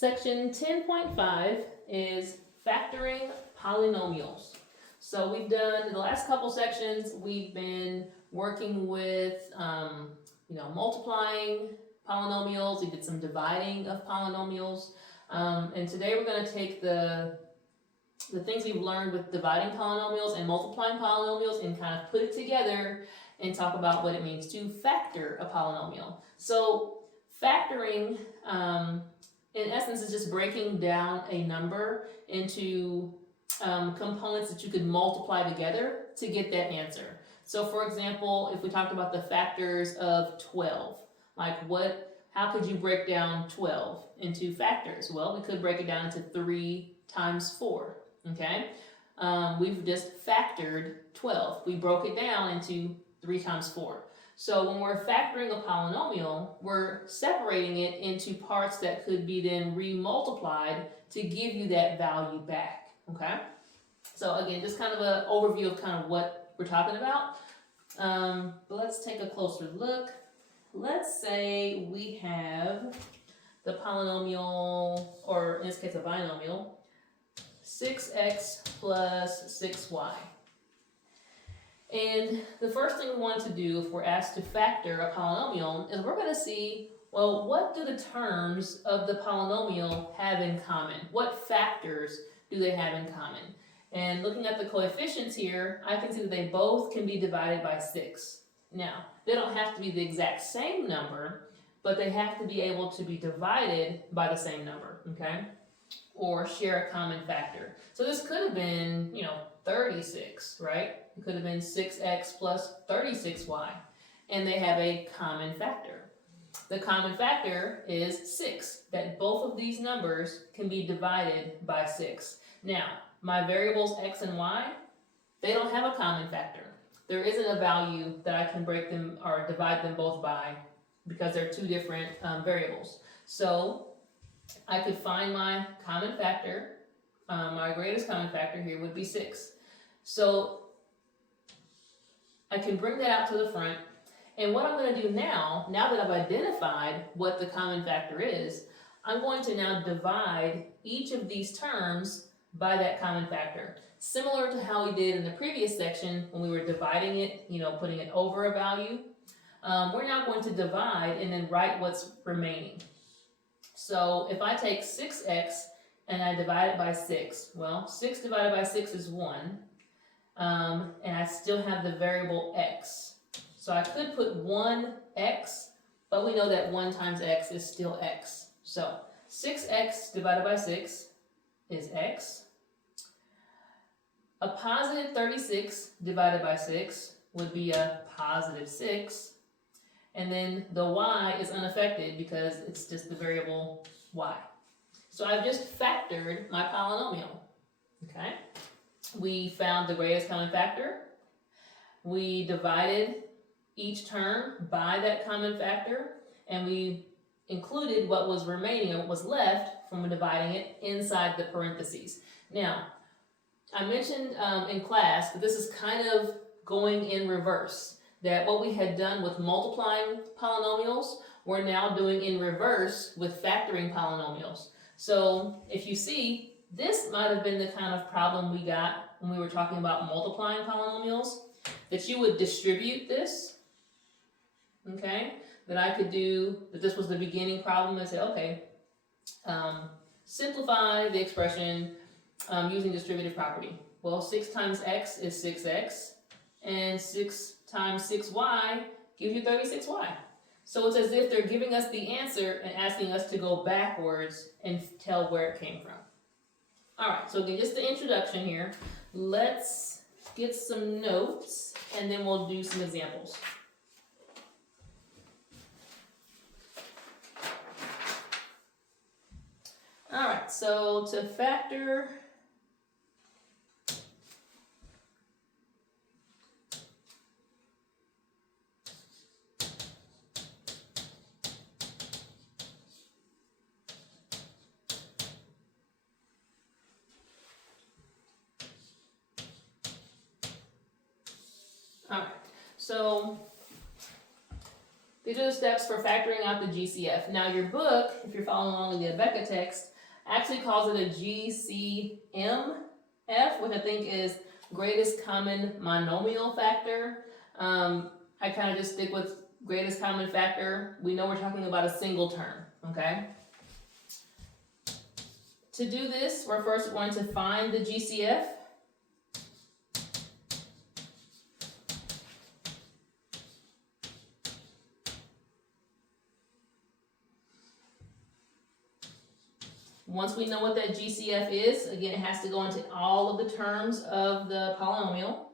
Section 10.5 is factoring polynomials. So we've done, the last couple sections, we've been working with, multiplying polynomials. We did some dividing of polynomials. And today we're going to take the things we've learned with dividing polynomials and multiplying polynomials and kind of put it together and talk about what it means to factor a polynomial. So factoring, in essence, is just breaking down a number into components that you could multiply together to get that answer. So for example, if we talked about the factors of 12, how could you break down 12 into factors? Well, we could break it down into 3 times 4, okay? We've just factored 12. We broke it down into 3 times 4. So when we're factoring a polynomial, we're separating it into parts that could be then remultiplied to give you that value back, okay? So again, just kind of an overview of kind of what we're talking about. But let's take a closer look. Let's say we have the polynomial, or in this case a binomial, 6x plus 6y. And the first thing we want to do if we're asked to factor a polynomial is we're going to see, well, what do the terms of the polynomial have in common? What factors do they have in common? And looking at the coefficients here, I can see that they both can be divided by 6. Now, they don't have to be the exact same number, but they have to be able to be divided by the same number, okay? Or share a common factor. So this could have been, 36, right? It could have been 6x plus 36y, and they have a common factor. The common factor is 6, that both of these numbers can be divided by 6. Now, my variables x and y, they don't have a common factor. There isn't a value that I can break them or divide them both by because they're two different variables. So I could find my common factor. My greatest common factor here would be 6. So I can bring that out to the front. And what I'm going to do now that I've identified what the common factor is, I'm going to now divide each of these terms by that common factor. Similar to how we did in the previous section when we were dividing it, putting it over a value. We're now going to divide and then write what's remaining. So if I take 6x and I divide it by 6, well, 6 divided by 6 is 1. And I still have the variable x. So I could put 1x, but we know that 1 times x is still x. So 6x divided by 6 is x. A positive 36 divided by 6 would be a positive 6. And then the y is unaffected because it's just the variable y. So I've just factored my polynomial, okay? We found the greatest common factor. We divided each term by that common factor, and we included what was remaining or what was left from dividing it inside the parentheses. Now, I mentioned in class that this is kind of going in reverse, that what we had done with multiplying polynomials, we're now doing in reverse with factoring polynomials. So if you see, this might have been the kind of problem we got when we were talking about multiplying polynomials, that you would distribute this, okay? That I could do, that this was the beginning problem and say, okay, simplify the expression using distributive property. Well, 6 times x is 6x, and 6 times 6y gives you 36y. So it's as if they're giving us the answer and asking us to go backwards and tell where it came from. All right, so again, just the introduction here. Let's get some notes, and then we'll do some examples. All right, so to factor These are the steps for factoring out the GCF. Now your book, if you're following along in the Abeka text, actually calls it a GCMF, which I think is greatest common monomial factor. I kind of just stick with greatest common factor. We know we're talking about a single term, okay? To do this, we're first going to find the GCF. Once we know what that GCF is, again, it has to go into all of the terms of the polynomial.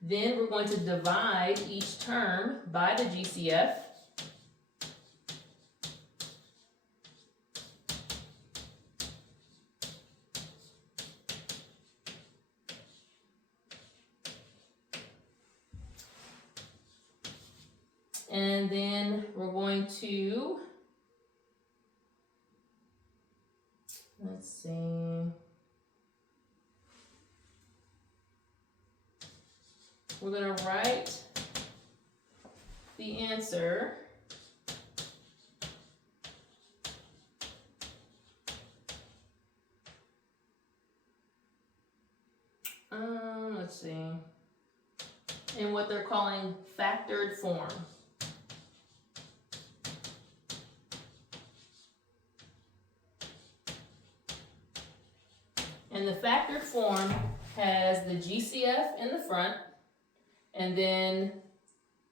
Then we're going to divide each term by the GCF. And then we're going to, let's see, we're going to write the answer let's see, in what they're calling factored form. And the factored form has the GCF in the front, and then,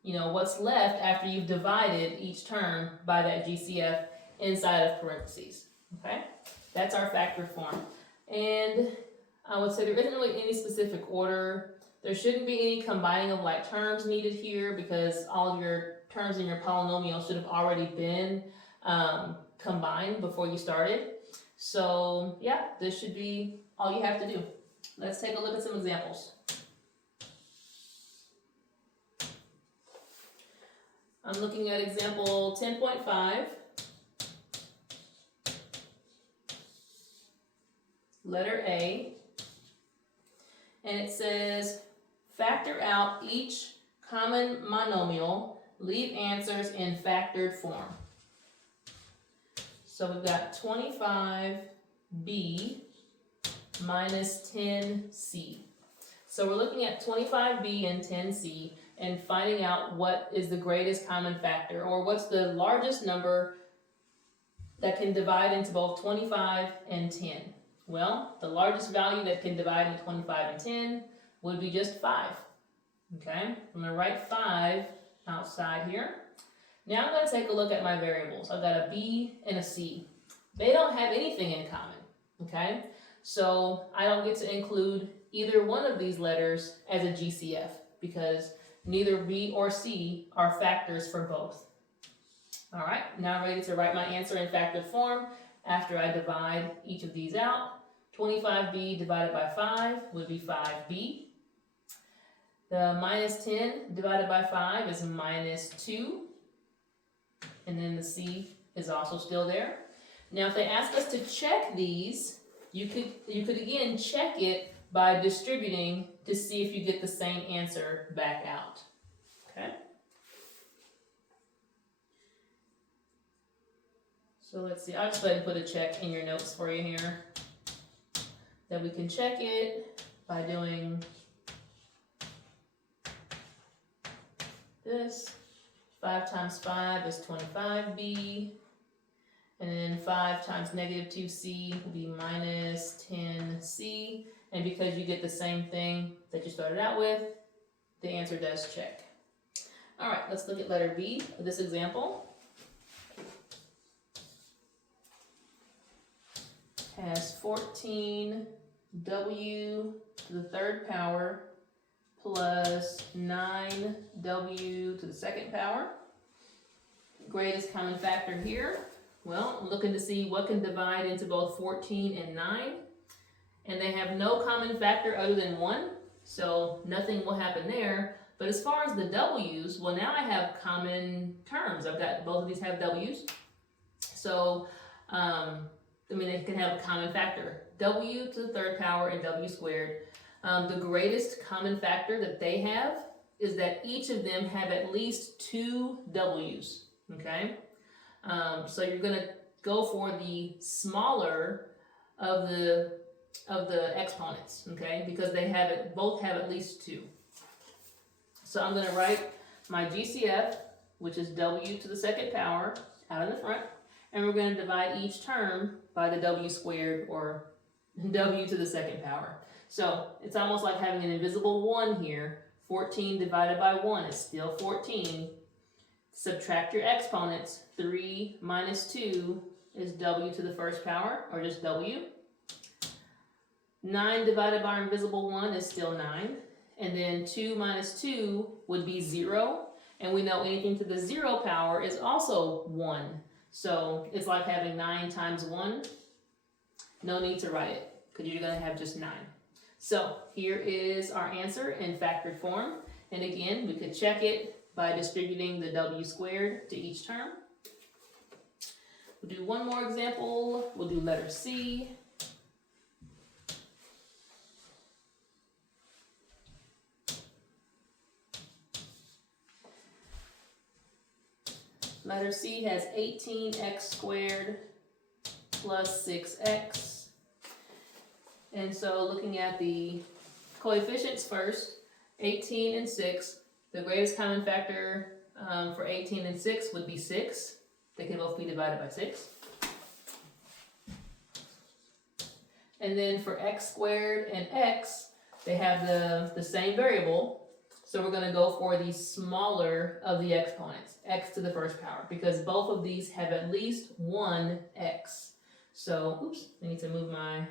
you know, what's left after you've divided each term by that GCF inside of parentheses, okay? That's our factored form. And I would say there isn't really any specific order. There shouldn't be any combining of like terms needed here because all of your terms in your polynomial should have already been combined before you started. So yeah, this should be all you have to do. Let's take a look at some examples. I'm looking at example 10.5. Letter A. And it says, factor out each common monomial, leave answers in factored form. So we've got 25b minus 10c. So we're looking at 25b and 10c and finding out what is the greatest common factor, or what's the largest number that can divide into both 25 and 10. Well, the largest value that can divide into 25 and 10 would be just 5. Okay, I'm going to write 5 outside here. Now I'm going to take a look at my variables. I've got a b and a c. They don't have anything in common, okay? So I don't get to include either one of these letters as a GCF because neither b or c are factors for both. All right, now I'm ready to write my answer in factored form after I divide each of these out. 25b divided by 5 would be 5b. The minus 10 divided by 5 is minus 2. And then the c is also still there. Now if they ask us to check these, you could again check it by distributing to see if you get the same answer back out. Okay? So let's see, I'll just go ahead and put a check in your notes for you here. That we can check it by doing this. 5 times 5 is 25b. And then 5 times negative 2c will be minus 10c. And because you get the same thing that you started out with, the answer does check. All right, let's look at letter B of this example. Has 14w to the third power plus 9w to the second power. Greatest common factor here. Well, I'm looking to see what can divide into both 14 and 9. And they have no common factor other than 1, so nothing will happen there. But as far as the w's, well, now I have common terms. I've got both of these have w's. So, I mean, they can have a common factor. W to the third power and w squared. The greatest common factor that they have is that each of them have at least 2 w's. okay? So you're gonna go for the smaller of the exponents, okay? Because they both have at least 2. So I'm gonna write my GCF, which is w to the second power, out in the front, and we're gonna divide each term by the w squared, or w to the second power. So it's almost like having an invisible 1 here. 14 divided by 1 is still 14. Subtract your exponents. 3 minus 2 is w to the first power, or just w. 9 divided by our invisible 1 is still 9. And then 2 minus 2 would be 0. And we know anything to the 0 power is also 1. So it's like having 9 times 1. No need to write it, because you're going to have just 9. So here is our answer in factored form. And again, we could check it by distributing the w squared to each term. We'll do one more example. We'll do letter C. Letter C has 18x squared plus 6x. And so looking at the coefficients first, 18 and 6, the greatest common factor for 18 and 6 would be 6. They can both be divided by 6. And then for x squared and x, they have the same variable. So we're going to go for the smaller of the exponents, x to the first power, because both of these have at least one x. So, oops, I need to move my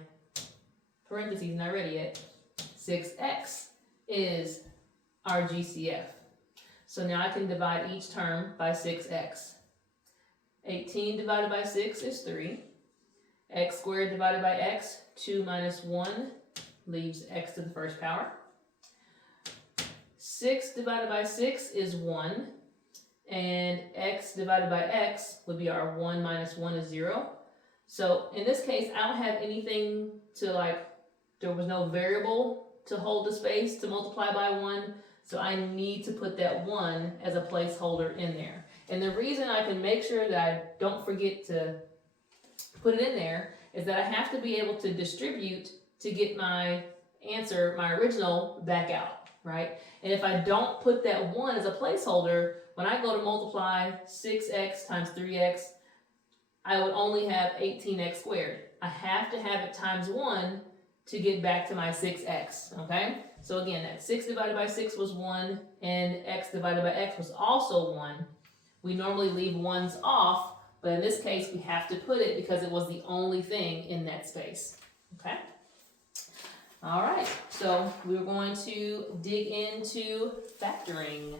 parentheses, not ready yet. 6x is our GCF. So now I can divide each term by 6x. 18 divided by 6 is 3. X squared divided by x, 2 minus 1 leaves x to the first power. 6 divided by 6 is 1. And x divided by x would be our 1 minus 1 is 0. So in this case, I don't have anything to there was no variable to hold the space to multiply by 1. So I need to put that 1 as a placeholder in there. And the reason I can make sure that I don't forget to put it in there is that I have to be able to distribute to get my answer, my original, back out, right? And if I don't put that 1 as a placeholder, when I go to multiply 6x times 3x, I would only have 18x squared. I have to have it times 1 to get back to my 6x, okay? So again, that 6 divided by 6 was 1, and x divided by x was also 1. We normally leave 1s off, but in this case, we have to put it because it was the only thing in that space, okay? All right, so we're going to dig into factoring.